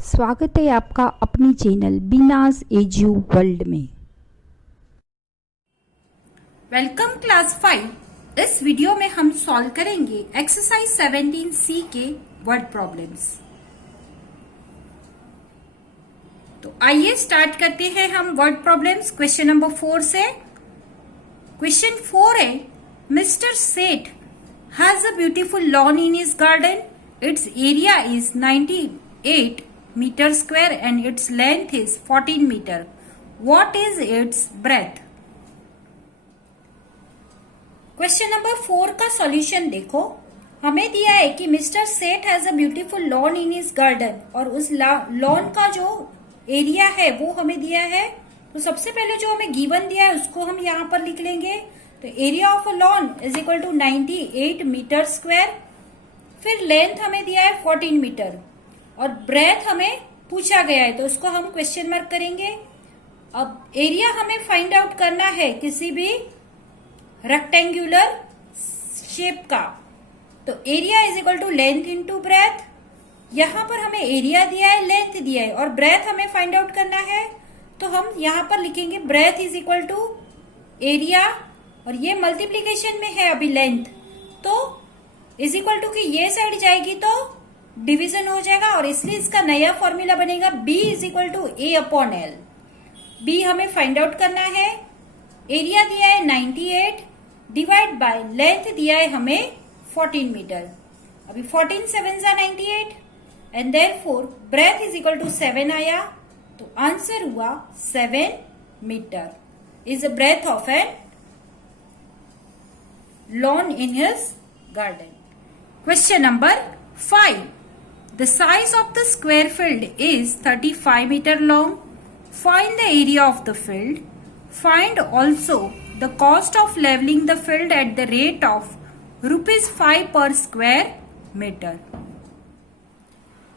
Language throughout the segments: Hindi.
स्वागत है आपका अपनी चैनल बीनाज एजू वर्ल्ड में। Welcome class 5। इस वीडियो में हम सॉल्व करेंगे एक्सरसाइज 17C के वर्ड प्रॉब्लम्स। तो आइए स्टार्ट करते हैं हम वर्ड प्रॉब्लम्स क्वेश्चन नंबर 4 से। क्वेश्चन 4 है, मिस्टर सेठ has a beautiful lawn in his garden. It's area is 98 meter square and its length is 14 meter. What is its breadth? Question number 4 का सॉल्यूशन देखो। हमें दिया है कि मिस्टर सेठ has a beautiful lawn in his garden और उस लॉन का जो एरिया है वो हमें दिया है। तो सबसे पहले जो हमें गिवन दिया है उसको हम यहाँ पर लिख लेंगे। तो area of a lawn is equal to 98 metre square. फिर लेंथ हमें दिया है 14 मीटर और ब्रेथ हमें पूछा गया है तो उसको हम क्वेश्चन मार्क करेंगे। अब एरिया हमें फाइंड आउट करना है किसी भी रेक्टेंगुलर शेप का। तो area is equal to length into breadth. यहां पर हमें एरिया दिया है, लेंथ दिया है और ब्रेथ हमें फाइंड आउट करना है। तो हम यहां पर लिखेंगे breadth is equal to area और ये मल्टीप्लीकेशन में है अभी लेंथ, तो इज इक्वल टू की ये साइड जाएगी तो डिवीजन हो जाएगा और इसलिए इसका नया फॉर्मूला बनेगा B is equal to A upon L। B हमें फाइंड आउट करना है। एरिया दिया है 98 डिवाइड बाय लेंथ दिया है हमें 14 मीटर। अभी 14 7 जा 98 and therefore breadth is equal to 7 आया तो आंसर हुआ 7 metre is the breadth of an lawn in his garden. Question number 5. The size of the square field is 35 meter long. Find the area of the field. Find also the cost of leveling the field at the rate of rupees 5 per square meter.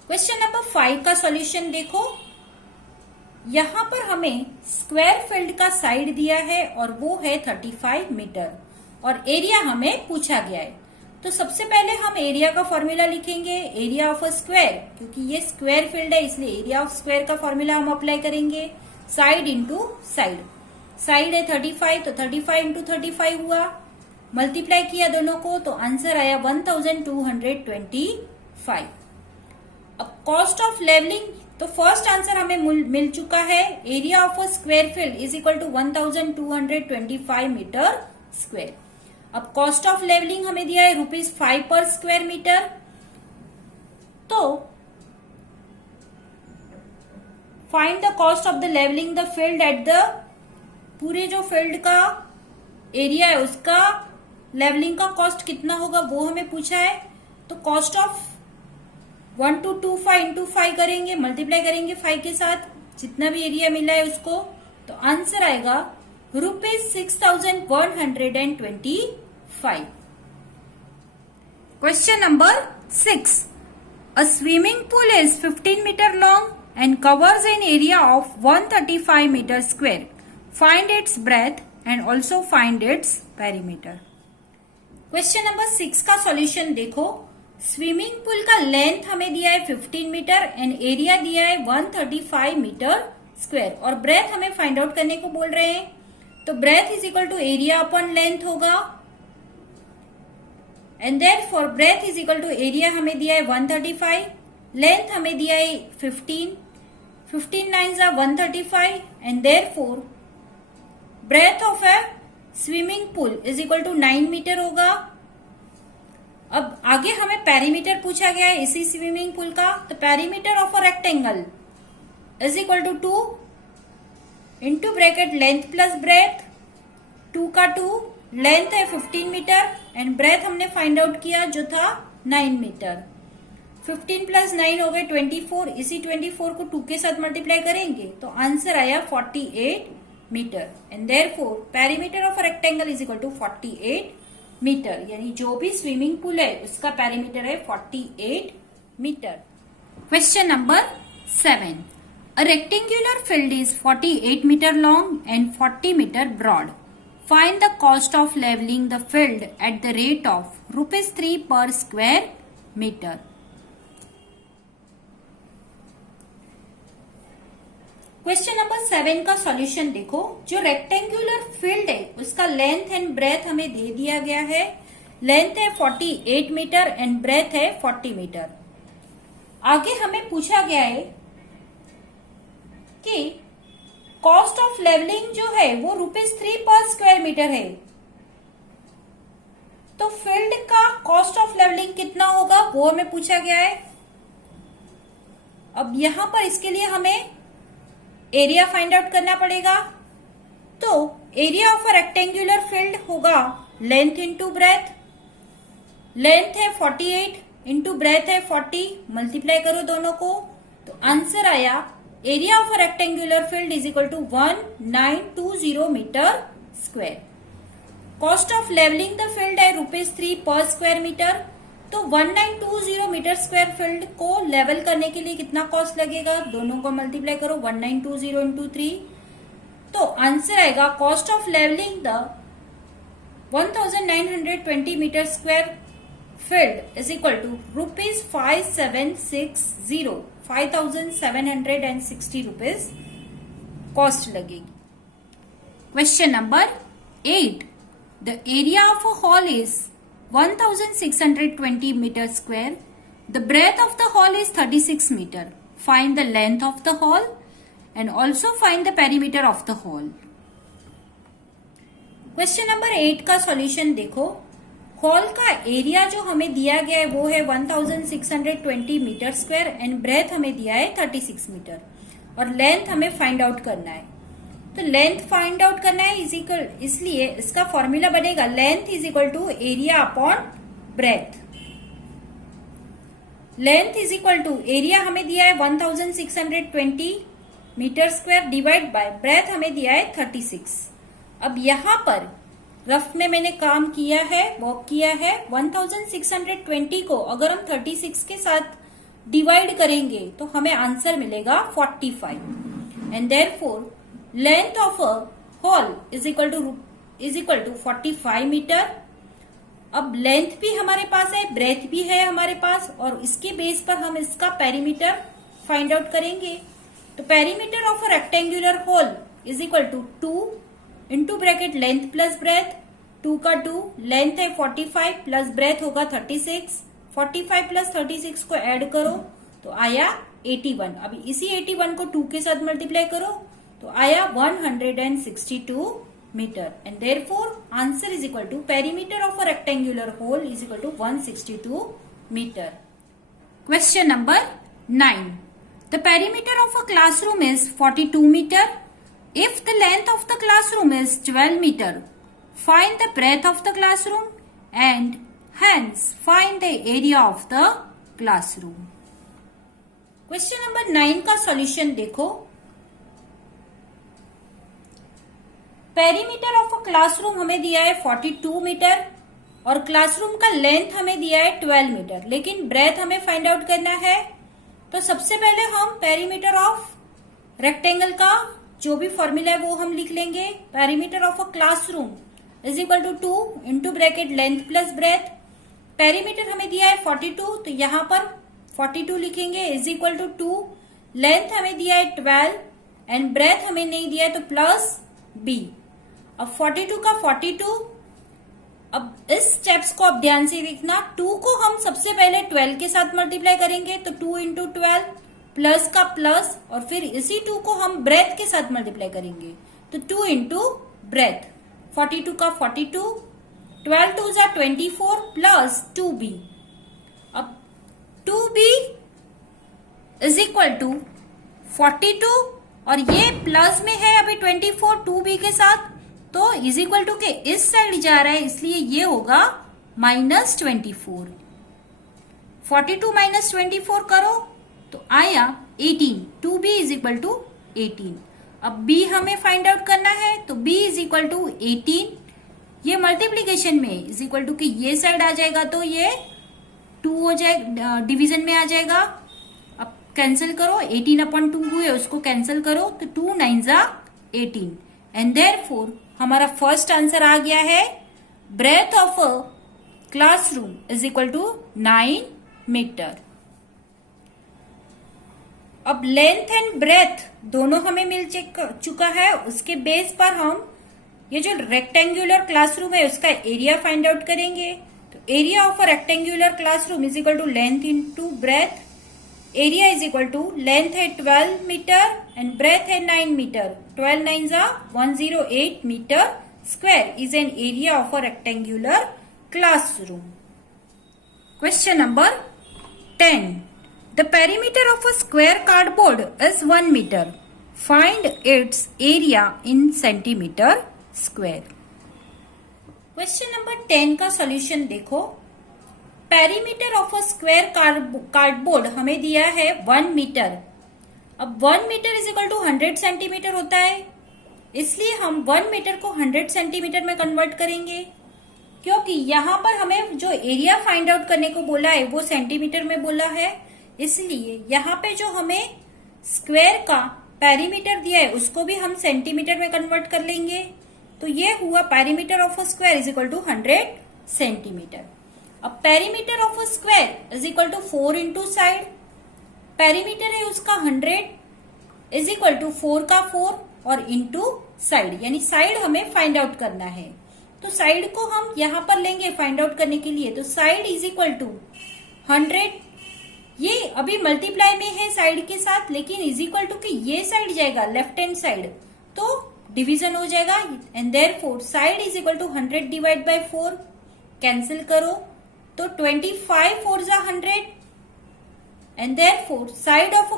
Question number 5 का सॉल्यूशन देखो। यहाँ पर हमें स्क्वायर फील्ड का साइड दिया है और वो है 35 मीटर और एरिया हमें पूछा गया है। तो सबसे पहले हम एरिया का फॉर्मूला लिखेंगे, एरिया ऑफ अ स्क्वायर, क्योंकि ये स्क्वायर फील्ड है इसलिए एरिया ऑफ स्क्वायर का फॉर्मूला हम अप्लाई करेंगे। साइड इंटू साइड, साइड है 35 तो 35 इंटू 35 हुआ, मल्टीप्लाई किया दोनों को तो आंसर आया 1225। अब कॉस्ट ऑफ लेवलिंग, तो फर्स्ट आंसर हमें मिल चुका है। Area of a square field is equal to 1225 metre square. अब कॉस्ट ऑफ लेवलिंग हमें दिया है रुपीज 5 पर स्क्वायर मीटर। तो find the cost of the levelling the field at the, पूरे जो फील्ड का एरिया है उसका लेवलिंग का कॉस्ट कितना होगा वो हमें पूछा है। तो कॉस्ट ऑफ 1225 इंटू 5 करेंगे, मल्टीप्लाई करेंगे 5 के साथ जितना भी एरिया मिला है उसको, तो आंसर आएगा rupees 6125। Question number 6. A swimming pool is 15 meter long and covers an area of 135 meter square. Find its breadth and also find its perimeter. Question number 6 का सॉल्यूशन देखो। स्विमिंग पूल का लेंथ हमें दिया है 15 मीटर एंड एरिया दिया है 135 मीटर स्क्वायर और ब्रेथ हमें फाइंड आउट करने को बोल रहे हैं। तो breadth is equal to area upon length होगा and therefore breadth is equal to area हमें दिया है 135, लेंथ हमें दिया है 15 9 जा 135 and therefore breadth of a swimming pool is equal to 9 metre होगा। अब आगे हमें पेरीमीटर पूछा गया है इसी स्विमिंग पूल का। तो perimeter of a rectangle is equal to 2 into bracket length plus breadth, 2 का 2, लेंथ है 15 मीटर एंड ब्रेथ हमने फाइंड आउट किया जो था 9 मीटर। 15 प्लस 9 हो गए 24, इसी 24 को 2 के साथ मल्टीप्लाई करेंगे तो आंसर आया 48 metre and therefore perimeter of rectangle is equal to 48 metre, यानी जो भी स्विमिंग पूल है उसका पेरीमीटर है 48 metre. Question number 7. A rectangular field is 48 meter long and 40 meter broad. Find the cost of leveling the field at the rate of rupees 3 per square meter. Question number 7 का सॉल्यूशन देखो। जो रेक्टेंगुलर फील्ड है उसका लेंथ एंड ब्रेथ हमें दे दिया गया है। लेंथ है 48 मीटर एंड ब्रेथ है 40 मीटर। आगे हमें पूछा गया है कि कॉस्ट ऑफ लेवलिंग जो है वो ₹3 पर स्क्वायर मीटर है। तो फील्ड का कॉस्ट ऑफ लेवलिंग कितना होगा वो हमें पूछा गया है। अब यहां पर इसके लिए हमें एरिया फाइंड आउट करना पड़ेगा। तो area of a rectangular field होगा लेंथ इंटू ब्रेथ। लेंथ है 48 इंटू ब्रेथ है 40, मल्टीप्लाई करो दोनों को तो आंसर आया area of a rectangular field is equal to 1920 metre square. Cost of levelling the field है ₹3 पर स्क्वायर मीटर। तो 1920 मीटर स्क्वायर फील्ड को लेवल करने के लिए कितना कॉस्ट लगेगा, दोनों को मल्टीप्लाई करो 1920 इंटू 3। तो आंसर आएगा cost of levelling the 1920 metre square field is equal to ₹5760 cost लगेगी। Question number 8। The area of a hall is 1620 meter square. The breadth of the hall is 36 meter. Find the length of the hall and also find the perimeter of the hall. Question number 8 का सॉल्यूशन देखो। हॉल का एरिया जो हमें दिया गया है वो है 1620 मीटर स्क्वायर एंड ब्रेथ हमें दिया है 36 मीटर और लेंथ हमें फाइंड आउट करना है। तो लेंथ फाइंड आउट करना है इसलिए इसका फॉर्मूला बनेगा length is equal to area upon breadth. Length is equal to area हमें दिया है 1620 metre square divide by breadth हमें दिया है 36। अब यहां पर रफ में मैंने काम किया है, वर्क किया है। 1620 को अगर हम 36 के साथ डिवाइड करेंगे तो हमें आंसर मिलेगा 45 and therefore length of a hall is equal to 45 metre. अब लेंथ भी हमारे पास है, ब्रेथ भी है हमारे पास और इसके बेस पर हम इसका पेरीमीटर फाइंड आउट करेंगे। तो perimeter of a rectangular hall is equal to 2 into bracket length plus breadth. 2 का 2, लेंथ है 45 प्लस ब्रेथ होगा 36। 45 प्लस 36 को ऐड करो तो आया 81। अभी इसी 81 को 2 के साथ मल्टीप्लाई करो तो आया 162 metre and therefore answer is equal to perimeter of a rectangular hall is equal to 162 metre. Question number 9। The perimeter of a classroom is 42 metre. If the length of the classroom is 12 metre, find the breadth of the classroom and hence find the area of the classroom. Question number 9 का सॉल्यूशन देखो। पेरीमीटर ऑफ अ क्लासरूम हमें दिया है 42 मीटर और क्लासरूम का लेंथ हमें दिया है 12 मीटर, लेकिन ब्रेथ हमें फाइंड आउट करना है। तो सबसे पहले हम पेरीमीटर ऑफ रेक्टेंगल का जो भी फॉर्मूला है वो हम लिख लेंगे। Perimeter of a classroom is equal to 2 into bracket length plus breadth. Perimeter हमें दिया है 42 तो यहां पर 42 लिखेंगे इज इक्वल टू 2। लेंथ हमें दिया है 12 एंड ब्रेथ हमें नहीं दिया है तो प्लस b। अब 42 का 42। अब इस स्टेप्स को आप ध्यान से देखना। 2 को हम सबसे पहले 12 के साथ मल्टीप्लाई करेंगे तो 2 इंटू 12 प्लस का प्लस और फिर इसी 2 को हम ब्रेथ के साथ मल्टीप्लाई करेंगे तो 2 इंटू ब्रेथ। 42 का 42, 12 2 जा 24 प्लस 2b। अब 2b इज इक्वल टू 42 और ये प्लस में है अभी 24 2b के साथ तो इज इक्वल टू के इस साइड जा रहा है इसलिए ये होगा -24। 42 माइनस 24 करो तो आया 18। 2b is equal to 18। अब b हमें फाइंड आउट करना है तो b इज इक्वल टू 18। ये मल्टीप्लीकेशन में इज इक्वल टू कि ये साइड आ जाएगा तो ये 2 हो जाएगा, डिवीजन में आ जाएगा। अब कैंसिल करो, 18/2 हुए उसको कैंसिल करो तो 2 9 जा 18 एंड देयरफॉर हमारा फर्स्ट आंसर आ गया है breadth of a classroom is equal to 9 metre. अब लेंथ एंड ब्रेथ दोनों हमें मिल चुका है, उसके बेस पर हम ये जो रेक्टेंगुलर क्लासरूम है उसका एरिया फाइंड आउट करेंगे। तो area of a rectangular classroom is equal to length into breadth. Area is equal to length है 12 मीटर एंड ब्रेथ है 9 मीटर। 12 9 जा 108 metre square is an area of a rectangular classroom. Question number 10. The perimeter of a square cardboard is 1 meter. Find its area in centimeter square. Question number 10 का सॉल्यूशन देखो। Perimeter of a square cardboard हमें दिया है 1 मीटर। अब 1 metre is equal to 100 centimetre होता है, इसलिए हम 1 मीटर को 100 सेंटीमीटर में कन्वर्ट करेंगे, क्योंकि यहाँ पर हमें जो एरिया फाइंड आउट करने को बोला है वो सेंटीमीटर में बोला है, इसलिए यहाँ पे जो हमें स्क्वायर का पेरीमीटर दिया है उसको भी हम सेंटीमीटर में कन्वर्ट कर लेंगे। तो ये हुआ perimeter of a square is equal to 100 centimetre. अब perimeter of a square is equal to 4 into side. Perimeter है उसका 100 इज इक्वल टू 4 का 4 और इंटू साइड, यानी साइड हमें फाइंड आउट करना है। तो साइड को हम यहां पर लेंगे फाइंड आउट करने के लिए। तो साइड इज इक्वल टू 100, ये अभी मल्टीप्लाई में है साइड के साथ, लेकिन इज इक्वल टू कि ये साइड जाएगा लेफ्ट हैंड साइड तो डिवीजन हो जाएगा, and therefore side is equal to 100 divide by 4। Cancel करो तो 25 4 जा 100 and therefore side of a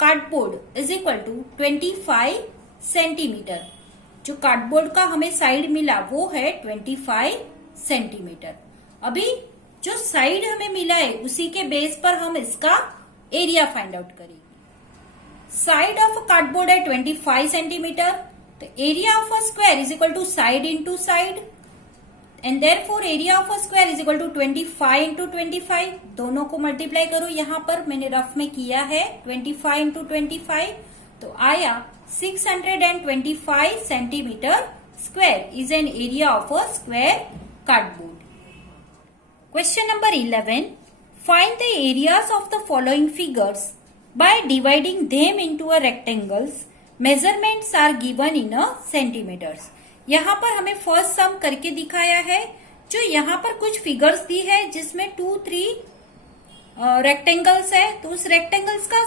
cardboard is equal to 25 centimetre. जो कार्डबोर्ड का हमें साइड मिला वो है 25 सेंटीमीटर। अभी जो साइड हमें मिला है उसी के बेस पर हम इसका एरिया फाइंड आउट करेंगे। साइड ऑफ अ कार्डबोर्ड है 25 सेंटीमीटर, तो area of a square is equal to side into side, and therefore area of a square is equal to 25 into 25। दोनों को मल्टीप्लाई करो, यहां पर मैंने रफ में किया है 25 इंटू 25, तो आया 625 centimetre square is an area of a square cardboard. Question number 11. Find the areas of the following figures by dividing them into a rectangles. Measurements are given in a centimeters. यहाँ पर हमें फर्स्ट सम करके दिखाया है। जो यहाँ पर कुछ फिगर्स दी है जिसमें 2-3 रेक्टेंगल्स है, तो उस रेक्टेंगल्स का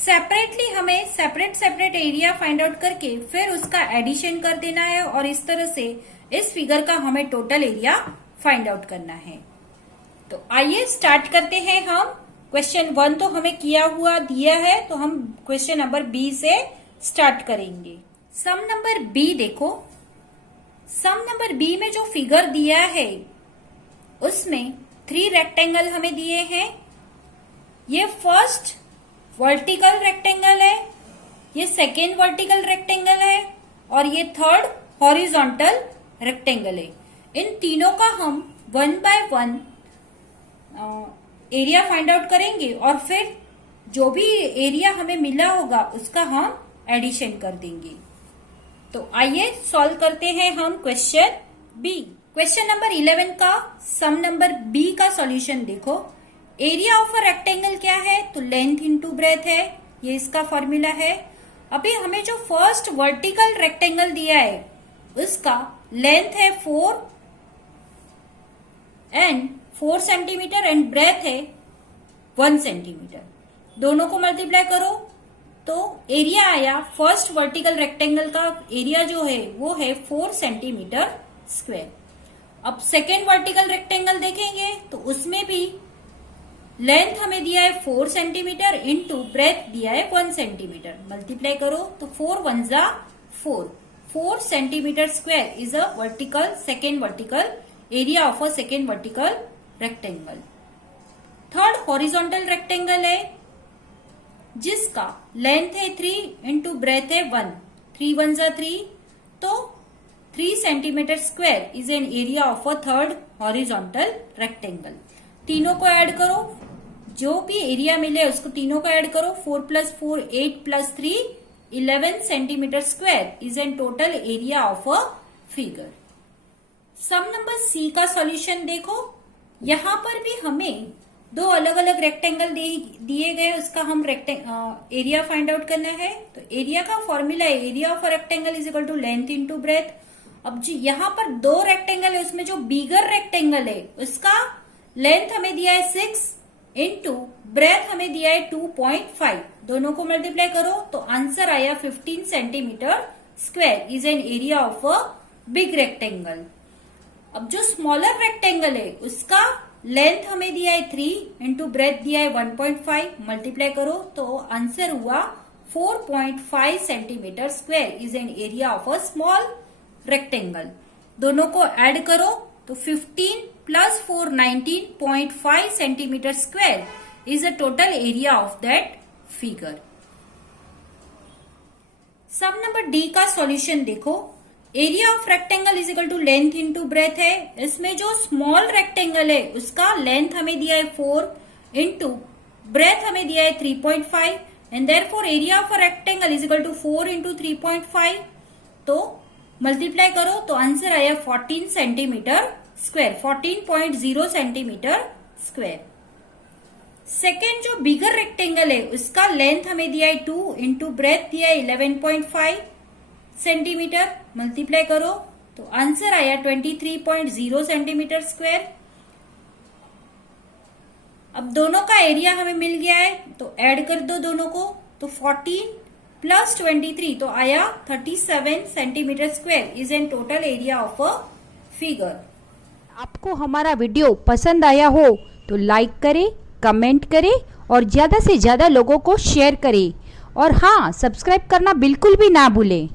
सेपरेटली हमें सेपरेट एरिया फाइंड आउट करके फिर उसका एडिशन कर देना है, और इस तरह से इस फिगर का हमें टोटल एरिया फाइंड आउट करना है। तो आइए स्टार्ट करते हैं हम। क्वेश्चन 1 तो हमें किया हुआ दिया है, तो हम क्वेश्चन नंबर बी से स्टार्ट करेंगे। सम नंबर बी देखो। सम नंबर बी में जो फिगर दिया है उसमें 3 रेक्टेंगल हमें दिए हैं। ये फर्स्ट वर्टिकल रेक्टेंगल है, ये सेकेंड वर्टिकल रेक्टेंगल है, और ये थर्ड हॉरिजॉन्टल रेक्टेंगल है। इन तीनों का हम 1 बाय 1 एरिया फाइंड आउट करेंगे, और फिर जो भी एरिया हमें मिला होगा उसका हम एडिशन कर देंगे। तो आइए सॉल्व करते हैं हम क्वेश्चन बी। क्वेश्चन नंबर 11 का सम नंबर बी का सॉल्यूशन देखो। एरिया ऑफ अ रेक्टेंगल क्या है, तो लेंथ इंटू ब्रेथ है, ये इसका फॉर्मूला है। अभी हमें जो फर्स्ट वर्टिकल रेक्टेंगल दिया है उसका लेंथ है 4 सेंटीमीटर एंड ब्रेथ है 1 सेंटीमीटर। दोनों को मल्टीप्लाई करो तो एरिया आया, फर्स्ट वर्टिकल रेक्टेंगल का एरिया जो है वो है 4 सेंटीमीटर स्क्वायर। अब सेकेंड वर्टिकल रेक्टेंगल देखेंगे तो उसमें भी लेंथ हमें दिया है 4 सेंटीमीटर इंटू ब्रेथ दिया है 1 सेंटीमीटर। मल्टीप्लाई करो तो 4 1 जा 4 centimetre square is a vertical second vertical area of a second vertical rectangle. Third horizontal rectangle है जिसका लेंथ है 3 इंटू ब्रेथ है 1, 3 1 जा 3, तो 3 centimetre square is an area of a third horizontal rectangle. तीनों को ऐड करो, जो भी एरिया मिले उसको तीनों को ऐड करो। 4 + 4 8 + 3 11 centimetre square is an total area of a figure. Sum number C का सॉल्यूशन देखो। यहां पर भी हमें दो अलग अलग रेक्टेंगल दिए गए, उसका हम एरिया फाइंड आउट करना है। तो एरिया का फॉर्मूला है area of rectangle is equal to length into breadth. अब जी यहाँ पर दो रेक्टेंगल है, उसमें जो बिगर रेक्टेंगल है उसका लेंथ हमें दिया है 6 इंटू ब्रेथ हमें दिया है 2.5, दोनों को मल्टीप्लाई करो तो आंसर आया 15 centimetre square is an area of a big rectangle. अब जो स्मॉलर रेक्टेंगल है उसका लेंथ हमें दिया है 3 इंटू ब्रेथ दिया है 1.5, मल्टीप्लाई करो तो आंसर हुआ 4.5 centimetre square is an area of a small rectangle. दोनों को ऐड करो तो 15 plus 4 19.5 centimetre square is the total area of that figure. Sum number D का सॉल्यूशन देखो। Area of rectangle is equal to length into breadth है। इसमें जो स्मॉल रेक्टेंगल है उसका लेंथ हमें दिया है 4 इंटू ब्रेथ हमें दिया है 3.5 and therefore area of rectangle is equal to 4 into 3.5, तो मल्टीप्लाई करो तो आंसर आया 14 centimetre square, 14.0 centimetre square. Second जो बिगर रेक्टेंगल है उसका लेंथ हमें दिया है 2 इंटू ब्रेथ दिया है 11.5 सेंटीमीटर, मल्टीप्लाई करो तो आंसर आया 23.0 सेंटीमीटर स्क्वायर। अब दोनों का एरिया हमें मिल गया है तो ऐड कर दो दोनों को, तो 14 प्लस 23 तो आया 37 centimetre square is an total area of a figure. आपको हमारा वीडियो पसंद आया हो तो लाइक करें, कमेंट करें और ज़्यादा से ज़्यादा लोगों को शेयर करें और हाँ, सब्सक्राइब करना बिल्कुल भी ना भूलें।